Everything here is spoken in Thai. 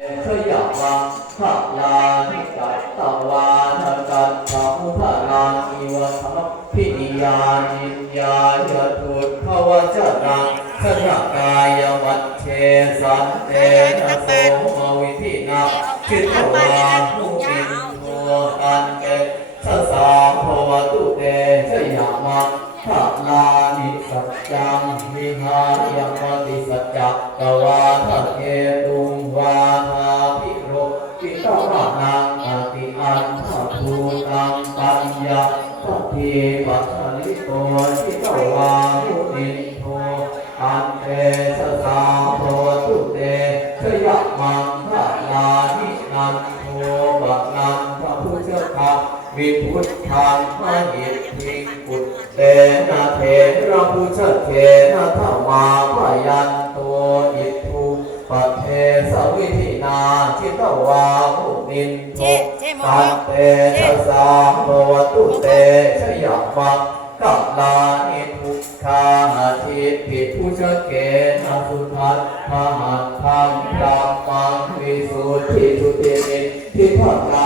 ชยวังภะลานิกัตตวาทกัตตมุภรานิวสัมพินิยานิยายตุตภวจรังสนกายวัชเชสันเตนะโสมวิธินาจิตตวาหุติโมอันเตสสาภวตุเตชยมังภะลานิสัจจังวิหายมติสัจจกวาทเท ปิตวานังอติอันทภูตังปัญญาปฏิปัสสลิโตทิตวาหุติโทอันเตสสาภวตุเตชยมังภะลานินันโทบะนังพระพุทธเจ้าวิพุทธังมหิทธิกุตเตนะเทระพุทธเทนะธรรมาพยันโตอิทุปะเท สวิธินาจิตวาหุนินทุตันเตชะสาโมตุเตชะยมักกัลลานิทุกขาทิปิพุชเกนะสุทัสพหัตถังพระมังวิสุทธิทุตินิทิพกา